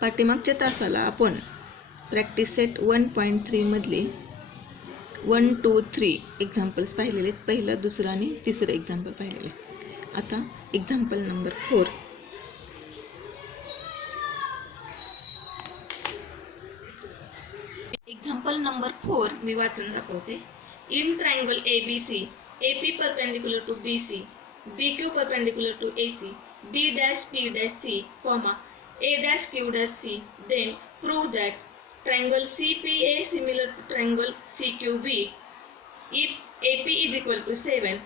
पाठीमागच्या तासाला आपण प्रॅक्टिस सेट 1.3 मधले 1, 2, 3 एक्झाम्पल्स पाहिलेले. पहिलं, दुसरं आणि तिसरं एक्झाम्पल पाहिलेले. आता एक्झाम्पल नंबर 4. एक्झाम्पल नंबर 4 मी वाचून दाखवते. In triangle ABC, AP perpendicular to BC, BQ perpendicular to AC, B dash P dash C, A dash Q dash C, then prove that triangle CPA similar to triangle CQB if AP is equal to 7,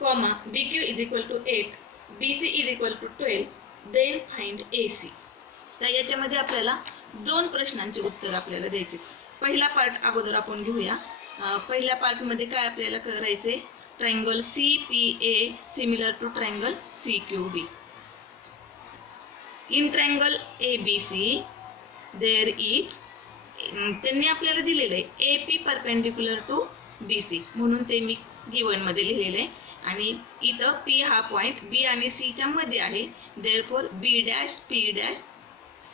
BQ is equal to 8, BC is equal to 12, then find AC. तर याच्यामध्ये आपल्याला दोन प्रश्नांचे उत्तर आपल्याला द्यायचे. पहिला part अगोदर आपण घेऊया. पहिल्या पार्टमध्ये काय आपल्याला करायचे, triangle CPA similar to triangle CQB. In triangle ABC there is, त्यांनी आपल्याला दिलेलं आहे AP परपेंडिक्युलर टू BC, म्हणून ते मी गिवन मध्ये लिहिलेलं आहे. आणि इथं P हा पॉइंट B आणि C च्या मध्ये आहे. Therefore B dash P dash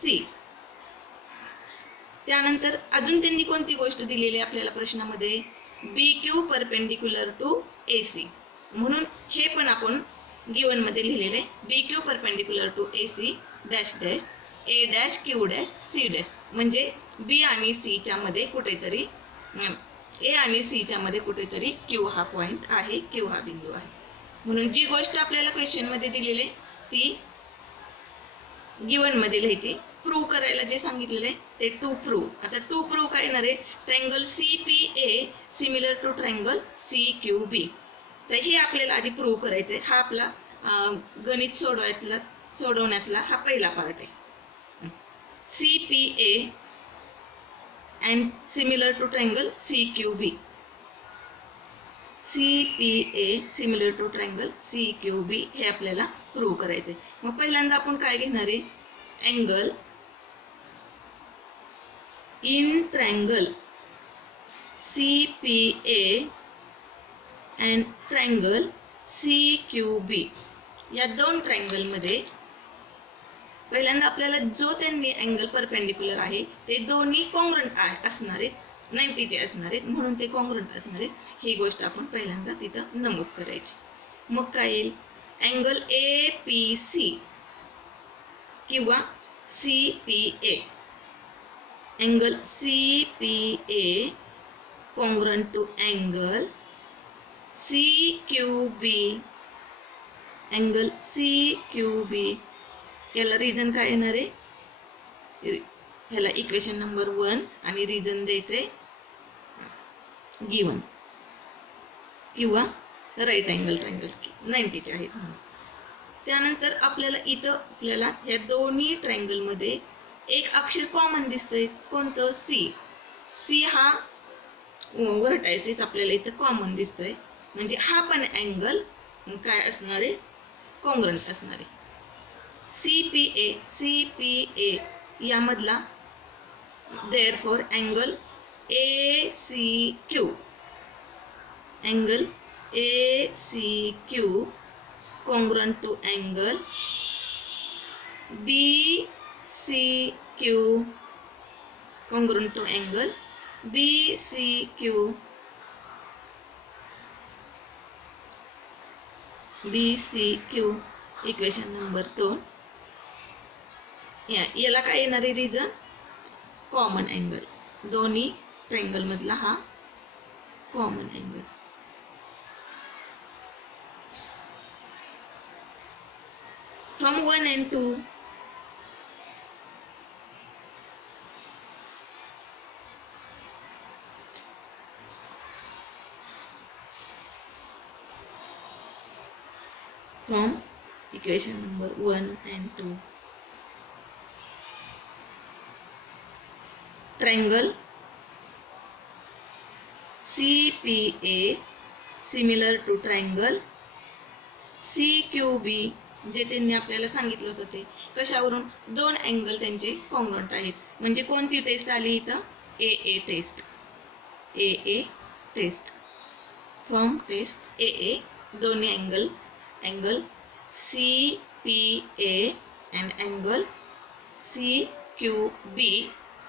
C. त्यानंतर अजून त्यांनी कोणती गोष्ट दिलेली आहे आपल्याला प्रश्नामध्ये, BQ परपेंडिक्युलर टू AC, म्हणून हे पण आपण गिवन मध्ये लिहिलेले आहे. BQ perpendicular to AC dash dash A dash Q dash C dash, म्हणजे B आणि C च्या मध्ये कुठेतरी A आणि C च्या मध्ये कुठेतरी Q हा पॉइंट आहे, Q हा बिंदू आहे. म्हणून जी गोष्ट आपल्याला क्वेश्चन मध्ये दिलेली आहे ती गिवन मध्ये लिहायची. प्रूव्ह करायला जे सांगितलेले आहे ते टू प्रूव्ह. आता टू प्रूव्ह काय येणार आहे, triangle CPA similar to triangle CQB. तर हे आपल्याला आधी प्रूव्ह करायचंय. हा आपला गणित सोडवण्यातला हा पहिला पार्ट आहे. CPA and similar to triangle CQB. CPA similar to triangle CQB हे आपल्याला प्रूव्ह करायचे. मग पहिल्यांदा आपण काय घेणार आहे, angle in triangle CPA and triangle CQB या दोन ट्रायंगल मध्ये पहिल्यांदा आपल्याला जो त्यांनी अँगल परपेंडिक्युलर आहे ते दोन्ही कॉन्ग्रंट असणार आहेत, 90 चे असणार आहेत, म्हणून ते कॉन्ग्रंट असणार आहेत. ही गोष्ट आपण पहिल्यांदा तिथं नमूद करायची. मग काय येईल, अँगल APC किंवा CPA. Angle CPA congruent to angle CQB. Angle CQB याला रिजन काय येणार आहे, ह्याला इक्वेशन नंबर 1 आणि रिजन द्यायचे गिवन किंवा राईट अँगल ट्रायंगल 90 चे आहेत म्हणून. त्यानंतर आपल्याला इथं आपल्याला या दोन्ही ट्रायंगल मध्ये एक अक्षर कॉमन दिसतंय, कोणतं, C हा व्हर्टायसिस आपल्याला इथं कॉमन दिसतोय, म्हणजे हा पण अँगल काय असणार आहे, कॉन्ग्रंट असणार आहे. CPA यामधला therefore angle ACQ, angle ACQ congruent to angle BCQ, congruent to angle BCQ. Equation number 2. याला काय येणार आहे रिजन, कॉमन अँगल, दोन्ही ट्रायंगल मधला हा common angle. From 1 and 2 from equation number 1 and 2. Triangle CPA similar to triangle CQB, जे त्यांनी आपल्याला सांगितलं होतं ते कशावरून, दोन अँगल त्यांचे कॉन्ग्रंट आहेत. म्हणजे कोणती टेस्ट आली इथं, AA test. From test AA दोन्ही angle CPA and angle Q B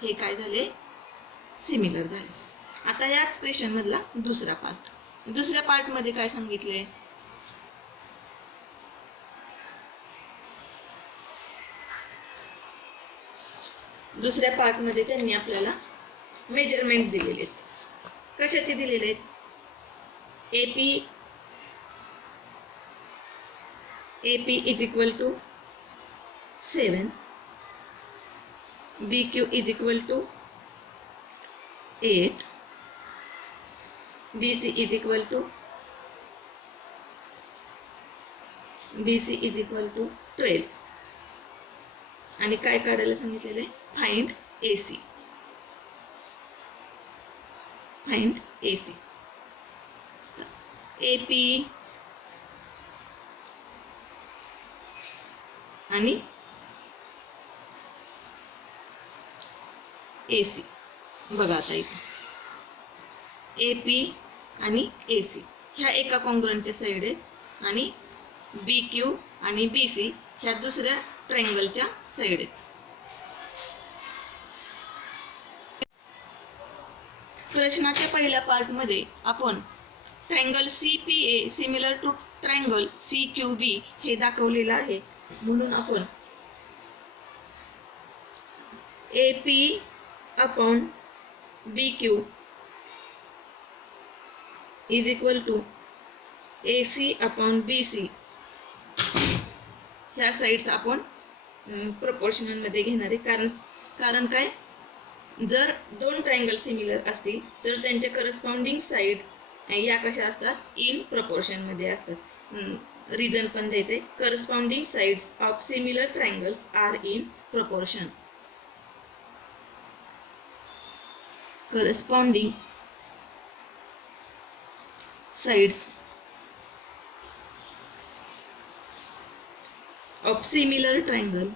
हे काय झाले, सिमिलर झाले. आता याच क्वेश्चन मधला दुसरा पार्ट. दुसऱ्या पार्ट मध्ये काय सांगितले, दुसऱ्या पार्ट मध्ये त्यांनी आपल्याला मेजरमेंट दिलेले आहेत. कशाचे दिलेले आहेत, AP is equal to 7, BQ is equal to 8, BC is equal to 12 आणि काय काढायला सांगितलेलं आहे, find AC. Find AC. AP आणि AC बघा. आता इथे AP आणि AC ह्या एका कॉन्ग्रुएंटच्या साइड आहेत आणि BQ आणि BC ह्या दुसऱ्या ट्रायंगलच्या साइड आहेत. प्रश्नाच्या पहिल्या पार्ट मध्ये आपण triangle CPA similar to triangle CQB हे दाखवलेलं आहे. म्हणून आपण AP upon BQ is equal to AC upon BC ह्या साइड्स आपण प्रोपोर्शनल मध्ये घेणार आहे. कारण काय, जर दोन ट्रायंगल सिमिलर असतील तर त्यांच्या करस्पॉन्डिंग साइड या कशा असतात, इन प्रपोर्शन मध्ये असतात. रिझन पण द्यायचे, corresponding sides of similar triangles are in proportion. Corresponding sides of similar triangles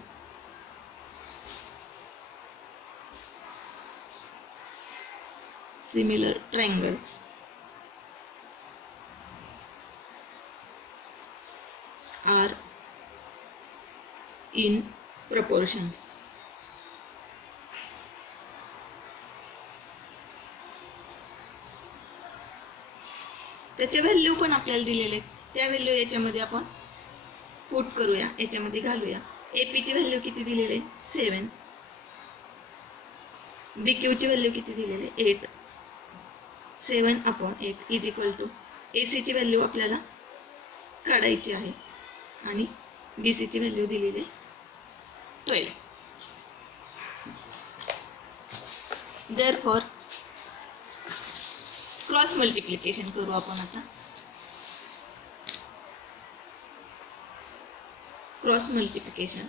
are in proportions. त्याचे व्हॅल्यू पण आपल्याला दिलेले, त्या व्हॅल्यू याच्यामध्ये आपण पुट करूया, याच्यामध्ये घालूया. AP ची व्हॅल्यू किती दिलेले, 7. BQ ची व्हॅल्यू किती दिलेले, 8. 7 upon 8 is equal to AC ची व्हॅल्यू आपल्याला काढायची आहे आणि BC ची व्हॅल्यू दिलेली 12. देअरफॉर क्रॉस मल्टिप्लिकेशन करू आपण आता. Cross multiplication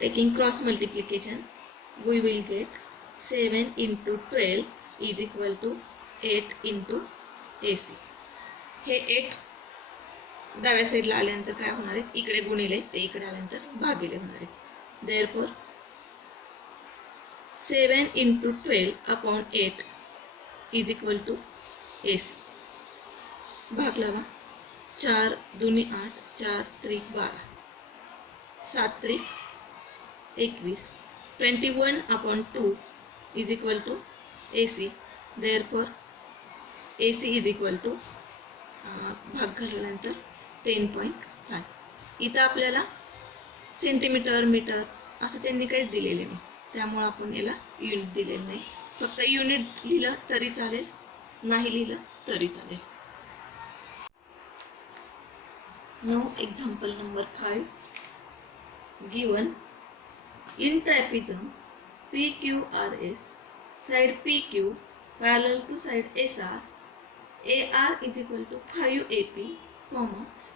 taking cross multiplication we will get 7 into 12 is equal to 8 into AC. हे 8 डाव्या साईडला आल्यानंतर काय होणार आहे, इकडे गुणिले ते इकडे आल्यानंतर भागिले होणार आहे. Therefore 7 into 12 upon 8 is equal to AC. भाग लावा, 4 दूनी 8, 4 त्रिक 12, 7 त्रिक 21. 21 upon 2 is equal to AC. Therefore AC is equal to भाग घालल्यानंतर 10.5. इथं आपल्याला सेंटीमीटर मीटर असं त्यांनी काहीच दिलेले नाही, त्यामुळे आपण याला युनिट दिलेलं नाही. फक्त युनिट लिहिलं तरी चालेल, नाही लिहिलं तरी चालेल. Now example number 5. Given in trapezium PQRS, side PQ parallel to side SR, AR is equal to 5AP,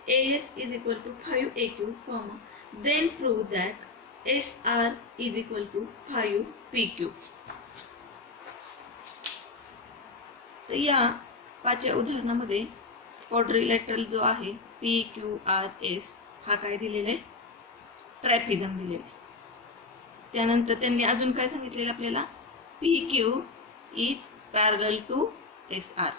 AS is equal to 5AQ, then prove that SR is equal to 5PQ. तर या पाचव्या उदाहरणामध्ये quadrilateral जो आहे PQRS हा काय दिलेला आहे, ट्रॅपिझम दिलेला आहे. त्यानंतर त्यांनी अजून काय सांगितलेलं आपल्याला, PQ is parallel to S R.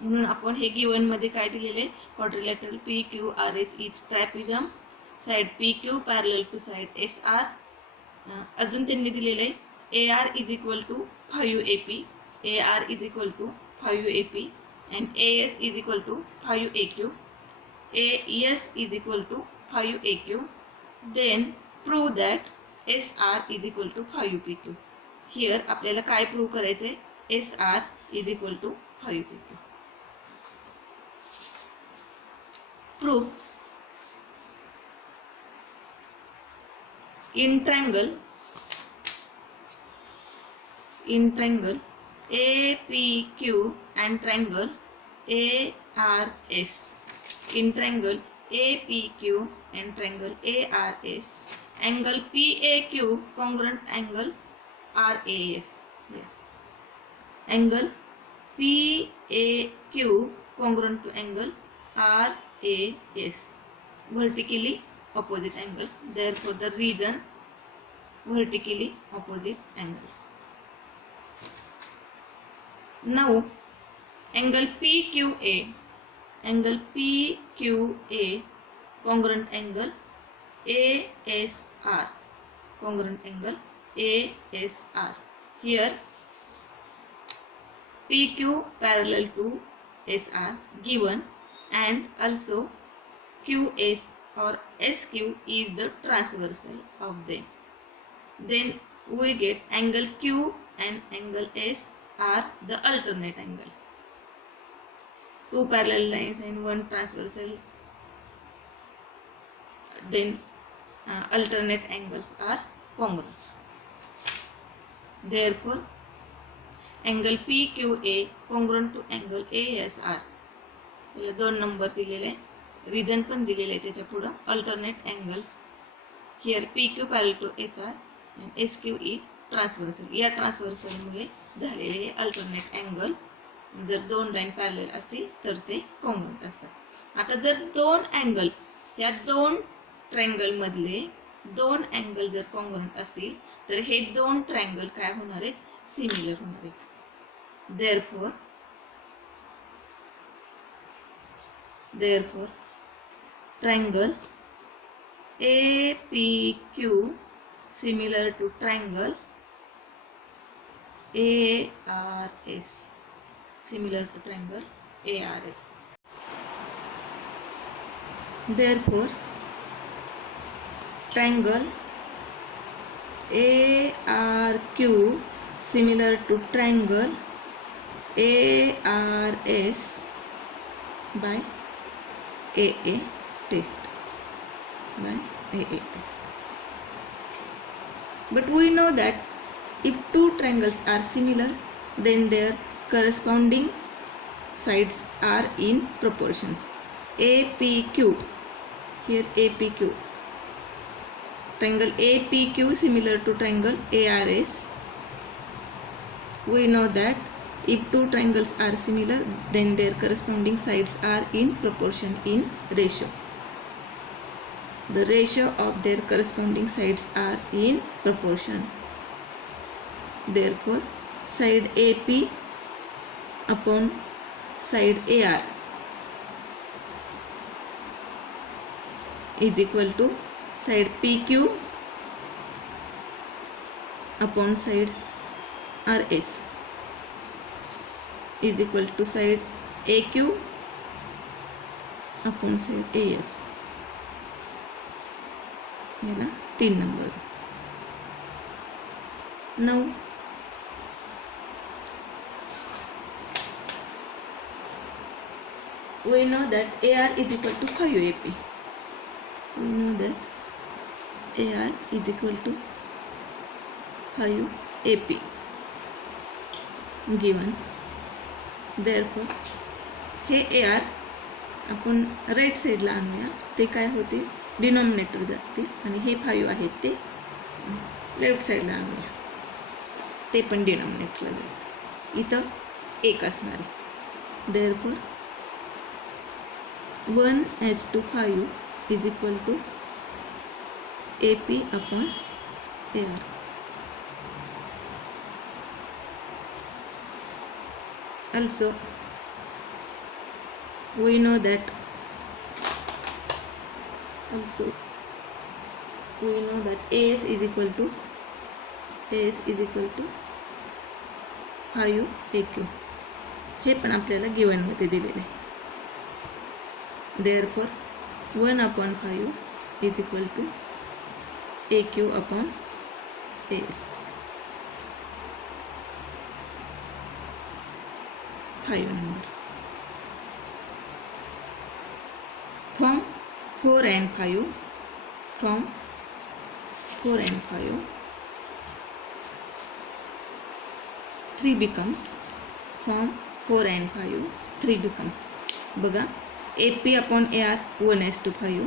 म्हणून आपण हे गिवन मध्ये काय दिलेले, quadrilateral P Q R S is trapezium, side P Q parallel to side S R. अजून त्यांनी दिलेले A R is equal to 5 AP, A R is equal to 5 AP and AS is equal to 5 AQ, AS is equal to 5 AQ. Then prove that SR is equal to 5 PQ. Here आपल्याला काय prove करायचे, SR is equal to 5 PQ. Prove in triangle APQ and triangle ARS. In triangle APQ and triangle ARS, angle PAQ congruent angle RAS. Angle PAQ congruent to angle RAS, vertically opposite angles. Therefore, the region vertically opposite angles. Now, angle PQA congruent angle ASR, congruent angle ASR. Here PQ parallel to SR given, and also QS or SQ is the transversal of them. Then we get angle Q and angle S are the alternate angle. Two parallel lines and one transversal. Then alternate angles are congruent. Therefore, angle PQA congruent to angle ASR. याला 2 number दिलेले आहे, region पण दिलेले आहे त्याच्या पुढे. Alternate angles here PQ parallel to SR and SQ is transversal. या transversal मुळे झालेले हे अल्टरनेट अँगल. जर 2 लाईन पॅरलल असतील तर ते कॉंग्रुएंट असतात. आता जर 2 अँगल, या 2 ट्रायंगल मधले 2 अँगल जर कॉंग्रुएंट असतील तर हे 2 ट्रायंगल काय होणार आहेत, सिमिलर होणार आहेत. Therefore, triangle APQ similar to triangle ARS, similar to triangle ARS. Therefore, triangle ARQ similar to triangle ARS by AA test. But we know that if 2 triangles are similar, then their corresponding sides are in proportions. APQ, here APQ, triangle APQ similar to triangle ARS. We know that if 2 triangles are similar, then their corresponding sides are in proportion, in ratio. The ratio of their corresponding sides are in proportion. Therefore, side AP upon side AR is equal to side PQ upon side RS is equal to side AQ upon side AS. याला 3 number. Now we know that AR is equal to 5 AP. We know that AR is equal to 5 AP given. Therefore, हे AR आपण right साईडला आणूया, ते काय होतील, denominator जातील, आणि हे 5 आहेत ते लेफ्ट साईडला आणूया, ते पण डिनॉमिनेटरला जातील. इथं 1 असणार आहे. Therefore, 1/5 is equal to AP upon AR. Also we know that AS is equal to 5 AQ. हे पण आपल्याला गिवन मध्ये दिलेले आहे. Therefore 1/5 is equal to AQ upon AS. 5 number. From 4 and 5, 3 becomes. From 4 and 5, 3 becomes. बघा, AP upon AR 1:5,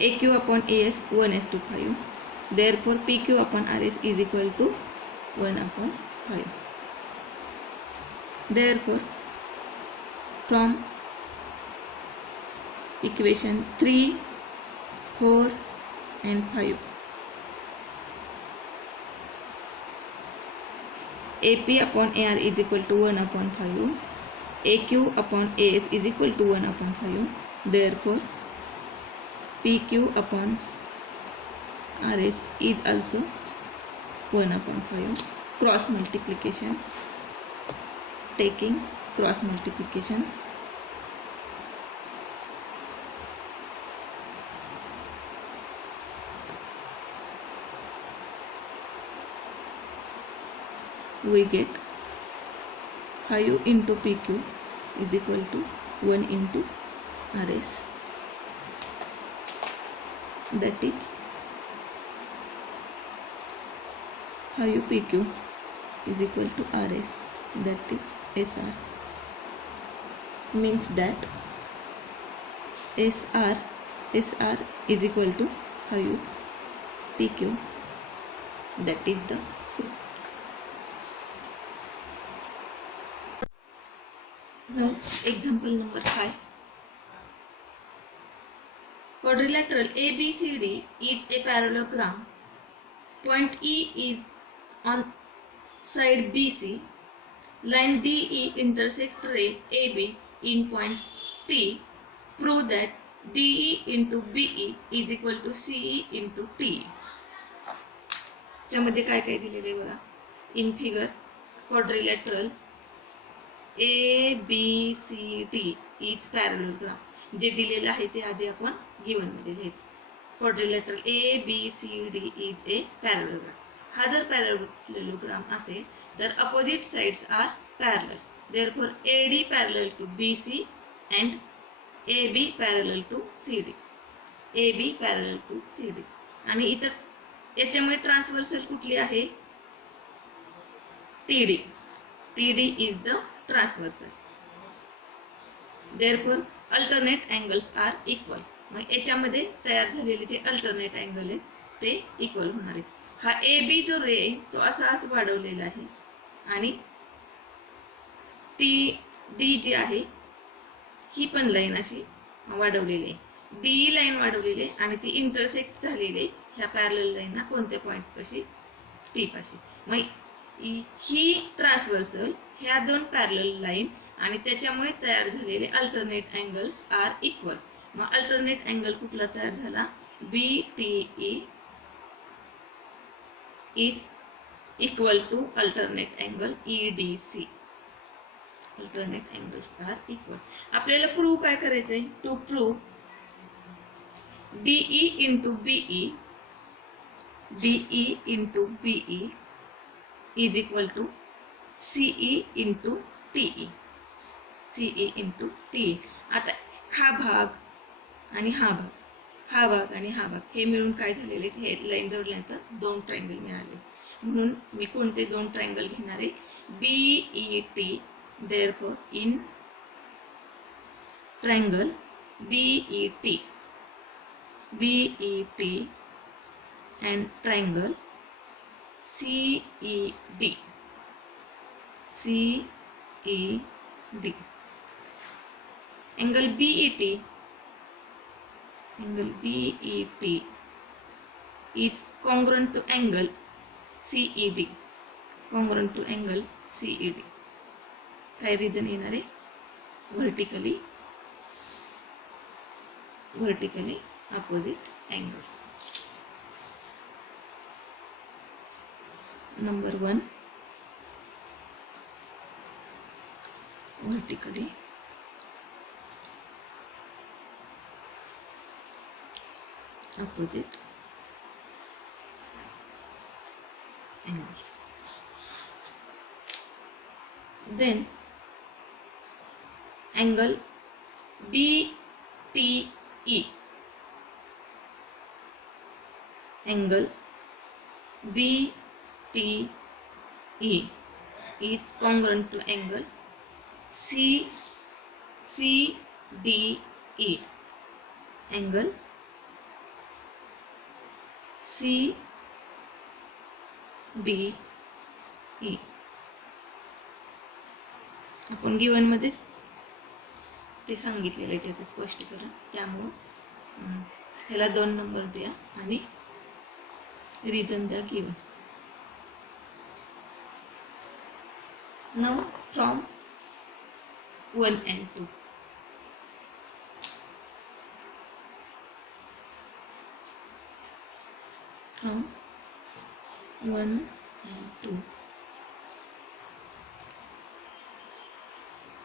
AQ upon AS 1:5. Therefore PQ upon RS is equal to 1/5. Therefore from equation 3, 4 and 5, AP upon AR is equal to 1/5, AQ upon AS is equal to 1/5. Therefore PQ upon RS is also 1/5. Cross multiplication. Taking cross multiplication, we get 5 into PQ is equal to 1 into RS. That is 5 PQ is equal to RS. That is SR. Means that SR is equal to 5 PQ. That is the proof. Now example number 5. Quadrilateral ABCD is a parallelogram. Point E is on side BC. Line DE intersect ray AB in point T. Prove that DE into BE is equal to CE into TE. त्यामध्ये काय काय दिलेले बघा. In figure quadrilateral ABCD is parallelogram. जे दिलेलं आहे ते आधी आपण गिवन मध्ये लिहायचं. Quadrilateral ABCD is a parallelogram. हा जर पॅरलोग्राम असेल तर opposite sides are parallel. Therefore AD parallel to BC and AB parallel to CD. AB parallel to CD. आणि इतर याच्यामुळे ट्रान्सव्हर्सल कुठली आहे? TD. TD is the transversal. Therefore alternate angles are equal. मग याच्यामध्ये तयार झालेले जे अल्टरनेट अँगल आहेत ते इक्वल होणार आहेत. हा AB जो रे तो असाच वाढवलेला आहे आणि TD जी आहे ही पण लाईन अशी वाढवलेली आहे. DE लाईन वाढवलेली आहे आणि ती इंटरसेक्ट झालेली आहे ह्या पॅरलल लाईनना कोणत्या पॉइंट पाशी? T पाशी. मग ही ट्रान्सव्हर्सल ह्या दोन पॅरलल लाईन आणि त्याच्यामुळे तयार झालेले अल्टरनेट अँगल्स आर इक्वल. मग अल्टरनेट अँगल कुठला तयार झाला? BTE is equal to alternate angle EDC. Alternate angles are equal. आपल्याला प्रूव्ह काय करायचं आहे? To prove DE into BE is equal to CE into TE. CE into TE. आता हा भाग आणि हा भाग हे मिळून काय झालेले? हे लाईन जोडल्यानंतर दोन ट्रायंगल मिळाले. म्हणून मी कोणते दोन ट्रायंगल घेणार आहे? BET. Therefore in triangle BET and triangle CED. Angle BET is congruent to angle CED. काय रिजन येणार आहे? Vertically opposite angles. Number 1 vertically opposite angles. Then angle BTE. Angle BTE is congruent to angle CDE. Angle CDE. आपण given मध्ये ते सांगितलेलं आहे त्याचं स्पष्टीकरण, त्यामुळे ह्याला 2 नंबर द्या आणि रिजन द्या given. Now from 1 and 2. From 1 and 2.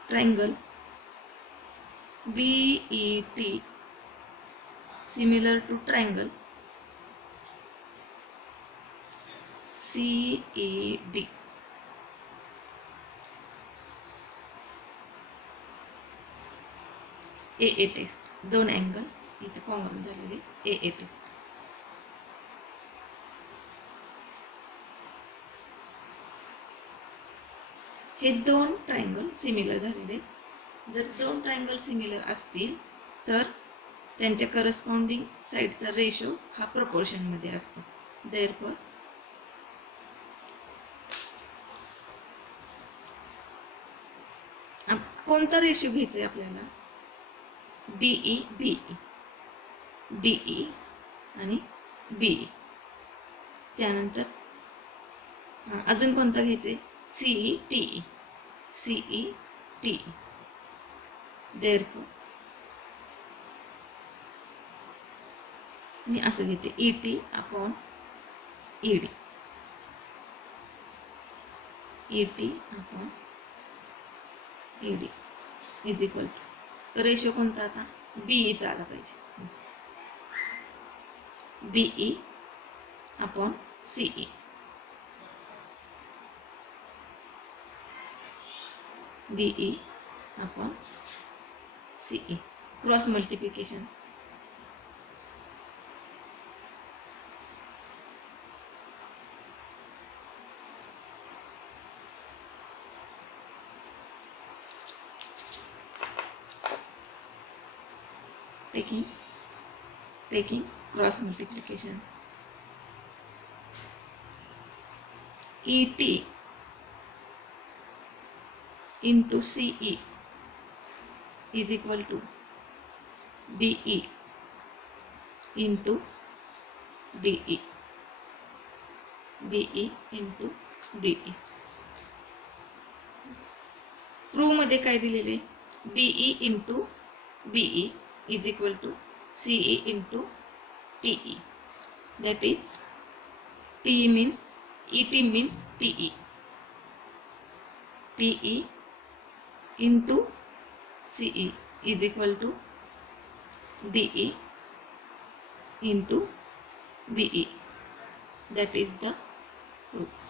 Triangle BET similar to triangle CED. AA test. 2 angle इथे कॉंग्रुएंट झालेले. AA test. हे 2 ट्रायंगल सिमिलर झालेले. जर 2 ट्रायंगल सिमिलर असतील तर त्यांच्या करस्पॉन्डिंग साइडचा रेशो हा प्रपोर्शन मध्ये असतो. देअरफॉर कोणता रेशो घ्यायचा आहे आपल्याला? DE BE. DE आणि BE. त्यानंतर अजून कोणता घ्यायचे? CETE. CETE. देअरफॉर मी असं घेते ET upon ED. ET upon ED is equal to ratio कोणता आता? BE चा आला पाहिजे. BE upon CE. BE upon CE. Cross multiplication. taking cross multiplication. ET into CE is equal to BE into DE. BE into DE. Prove मध्ये काय दिलेले? DE into BE is equal to CE into TE. That is TE means ET means TE. TE into CE is equal to DE into BE. That is the proof.